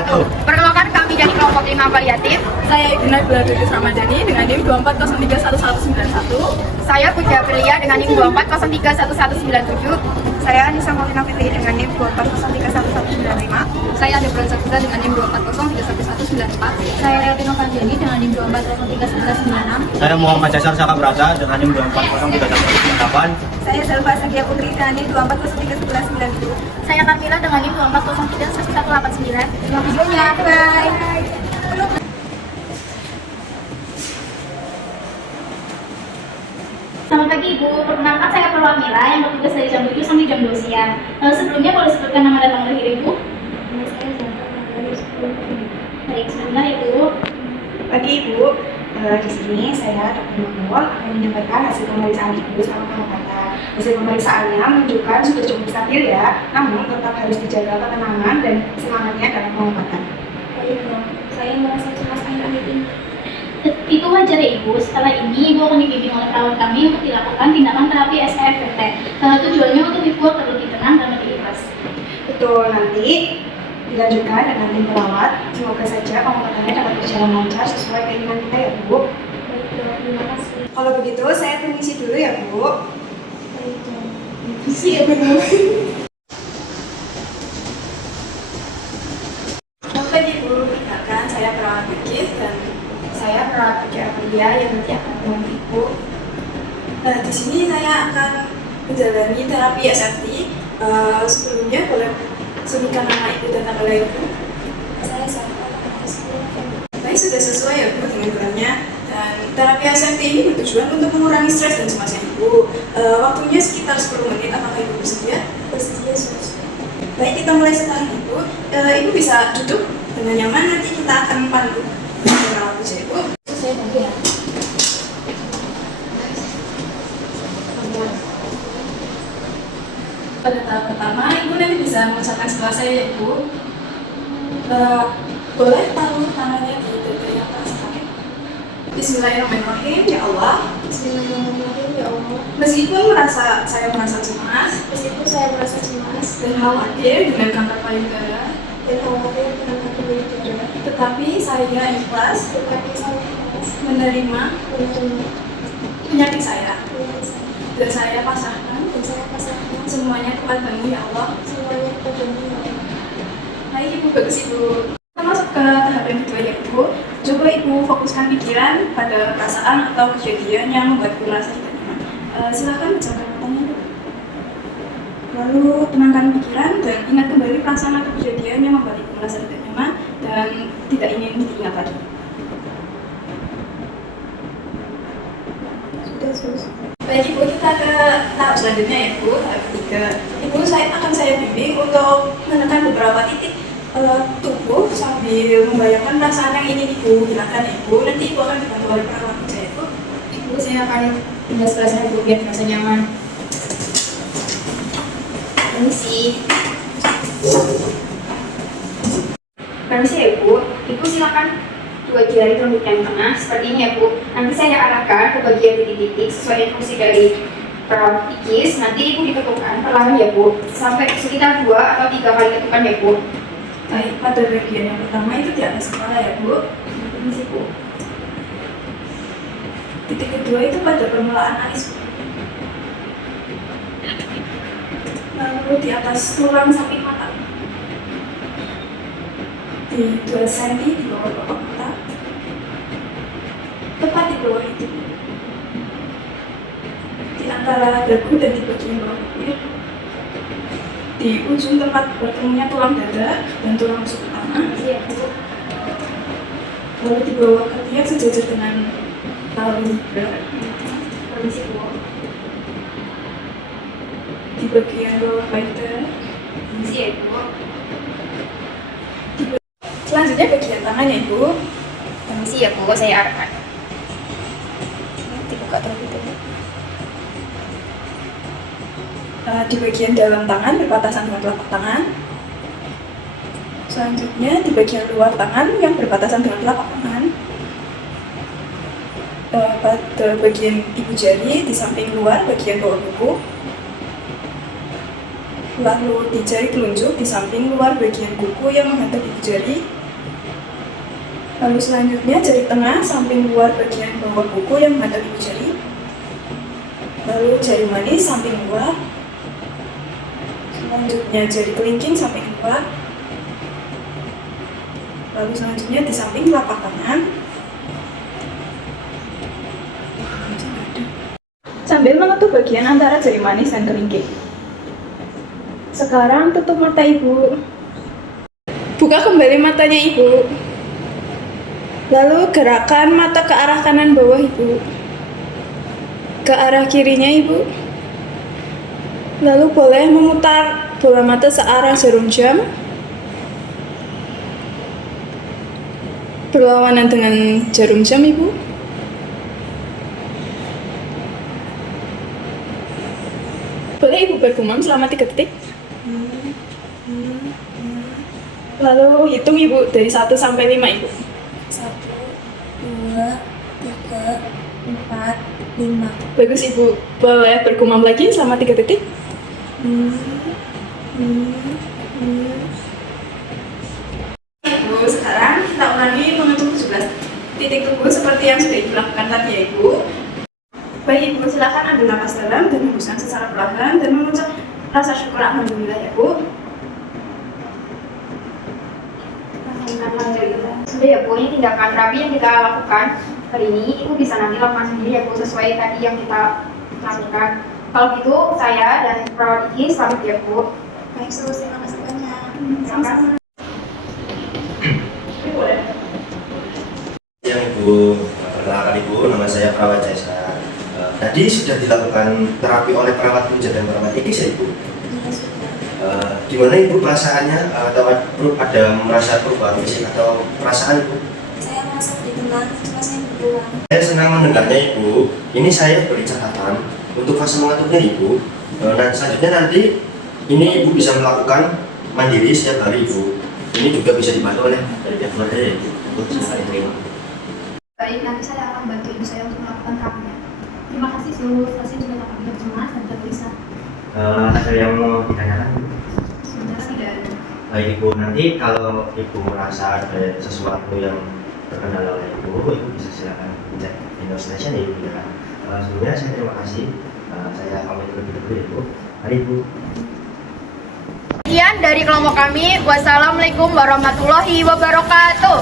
wabarakatuh. Perkenalkan kami dari kelompok 5 Paliatif. Saya Ibnu Bladudis Ramadhani dengan NIM 24031191. Saya Puja Belia dengan NIM 24031197. Saya Anissa Maulina Fitri dengan NIM 24031195. Saya Debra Saputra dengan NIM 24031194. Saya Elvino Fanjani dengan NIM 24031196. Saya Muhammad Jasar Saka Brata dengan NIM 240398. Saya Selva Sagia Putri dengan NIM 24031190. Saya Kamila dengan NIM 24031189. Selamat videonya, bye. Selamat pagi Ibu, perkenalkan saya Perwamila yang bertugas dari jam 7 sampai jam 2 siang. Sebelumnya boleh sebutkan nama dan tanggal lahir Ibu? Nama saya Zafar dari 10 Juni. Baik, sebentar Ibu. Pagi Ibu, di sini saya Dr. Nurul akan menyampaikan hasil pemeriksaan Ibu sama pengobatan. Hasil pemeriksaannya menunjukkan sudah cukup stabil ya, namun tetap harus dijaga ketenangan dan semangatnya dalam pengobatan. Baik dok, saya merasa cemas akhir-akhir ini. Itu wajar ya Ibu, setelah ini Ibu akan dibimbing oleh perawat kami untuk dilakukan tindakan terapi SKFT. Tujuannya untuk Ibu agar lebih tenang dan lebih ikhlas. Betul, nanti dilanjutkan dengan tim perawat. Semoga saja pengobatannya dapat berjalan lancar sesuai keinginan kita ya Bu. Baik dok, terima kasih. Kalau begitu saya permisi dulu ya Bu. Baik dok. Siap Ibu. Selamat pagi Bu, perkenalkan saya perawat Bilkis dan Saya perawat Puja Belia yang nanti akan menemani Ibu. di sini saya akan menjalani terapi SFT. Sebelumnya boleh sebutkan nama Ibu dan tanggal lahir Ibu. Saya Zafar dari 10 Baik, sudah sesuai ya Bu dengan perannya. Dan terapi SFT ini bertujuan untuk mengurangi stres dan cemasnya Ibu. Waktunya sekitar 10 menit, apakah Ibu bersedia? Bersedia sus. Baik, kita mulai sekarang Ibu. Ibu bisa duduk dengan nyaman, nanti kita akan pandu perawat Puja Ibu. Saya tadi ya. Pada tahap pertama, Ibu nanti bisa mengucapkan setelah saya ya Ibu. Boleh taruh tangannya di dada yang atas kaki. Bismillahirrahmanirrahim, ya Allah. Bismillahirrahmanirrahim ya Allah. Meskipun saya merasa cemas Meskipun saya merasa cemas dan khawatir dengan kanker payudara, dan khawatir dengan kanker payudara, tetapi saya ikhlas tetapi saya ikhlas menerima menerima penyakit saya penyakit saya dan saya pasrahkan dan saya pasrahkan semuanya kepadamu ya Allah. semuanya kepadamu ya Allah. Baik Ibu, bagus Ibu. Kita masuk ke tahap yang kedua ya Ibu. Coba Ibu fokuskan pikiran pada perasaan atau kejadian yang membuat Ibu merasa tidak nyaman. Silakan pejamkan matanya Ibu. Lalu tenangkan pikiran dan ingat kembali perasaan atau kejadian yang membuat Ibu merasa tidak nyaman dan tidak ingin diingat lagi. Sudah sus. Baik Ibu, kita ke tahap selanjutnya ya Ibu, tahap ketiga. Ibu saya bimbing untuk menekan beberapa titik tubuh sambil membayangkan perasaan yang ingin Ibu hilangkan Ibu. Nanti Ibu akan dibantu oleh perawat Puja Ibu. Ibu, saya akan pindah sebelah sana Ibu biar merasa nyaman. Permisi. Permisi ya Ibu. Ibu silakan dua jari telunjuk yang tengah seperti ini ya Bu. Nanti saya arahkan ke bagian titik-titik sesuai instruksi dari perawat Bilkis. Nanti Ibu diketukkan perlahan ya Bu, sampai sekitar 2 atau 3 kali ketukan ya Bu. Baik, pada bagian yang pertama itu di atas kepala ya Bu. Permisi Bu. Titik kedua itu pada permulaan alis Bu. Lalu di atas tulang samping mata. Di 2 cm di bawah kelopak mata. Tepat di bawah itu. Di antara dagu dan di bagian bawah bibir. Di ujung tempat bertemunya tulang dada dan tulang rusuk utama. Iya Bu. Lalu di bawah ketiak sejajar dengan tali liga. Permisi Bu. Di bagian bawah payudara. Permisi ya Bu. Selanjutnya bagian tangannya Ibu. Permisi ya Bu, saya arahkan. Dibuka terlebih dahulu. Di bagian dalam tangan berbatasan dengan telapak tangan. Selanjutnya di bagian luar tangan yang berbatasan dengan telapak tangan. Pada bagian ibu jari di samping luar bagian bawah buku. Lalu di jari telunjuk di samping luar bagian kuku yang menghadap ibu jari. Lalu selanjutnya jari tengah samping luar bagian bawah kuku yang menghadap ibu jari. Lalu jari manis samping luar. Selanjutnya jari kelingking samping luar. Lalu selanjutnya di samping telapak tangan. Sambil menutup bagian antara jari manis dan kelingking. Sekarang tutup mata ibu. Buka kembali matanya ibu. Lalu gerakan mata ke arah kanan bawah ibu. Ke arah kirinya ibu. Lalu boleh memutar bola mata searah jarum jam. Berlawanan dengan jarum jam ibu. Boleh ibu bergumam selama 3 detik. Lalu hitung ibu dari 1 sampai 5 ibu. 1, 2, 3, 4, 5. Bagus ibu. Boleh bergumam lagi selama 3 detik. Ibu, sekarang kita ulangi menghitung 17 titik tubuh seperti yang sudah ibu lakukan tadi ya ibu. Baik ibu, silakan ambil napas dalam dan hembuskan secara perlahan dan mengucap rasa syukur alhamdulillah ya bu. Alhamdulillah. Sudah ya Bu, ini tindakan terapi yang kita lakukan hari ini Ibu bisa nanti lakukan sendiri ya Bu, sesuai tadi yang kita lakukan. Kalau gitu saya dan perawat ini pamit ya Bu. Baik, Sus, terima kasih banyak. Sama-sama. Yang Ibu, perkenalkan Ibu, nama saya Perawat Jasa. Tadi sudah dilakukan terapi oleh perawat pijat dan perawat ikis ya Ibu. Gimana Ibu perasaannya, atau ada merasa perubahan fisik atau perasaan Ibu? Saya merasa lebih tenang, cemasnya berkurang. Saya senang mendengarnya Ibu. Ini saya beri catatan untuk fase mengaturnya Ibu. Dan selanjutnya nanti ini Ibu bisa melakukan mandiri setiap hari Ibu. Ini juga bisa dibantu oleh dari pihak keluarga ya Ibu. Silakan diterima. Baik, nanti saya akan bantu ibu saya untuk melakukan terapinya. Terima kasih seluruh pasien juga dapat tidak cemas dan terpisah. Ada yang mau ditanyakan? Sebenarnya tidak ada. Baik Ibu, nanti kalau Ibu merasa ada sesuatu yang terkendala oleh Ibu bisa silakan cek Windows Station ya Ibu ya. Sebelumnya saya terima kasih. Saya pamit terlebih dahulu ya Ibu. Mari Ibu. Sekian dari kelompok kami. Wassalamualaikum warahmatullahi wabarakatuh.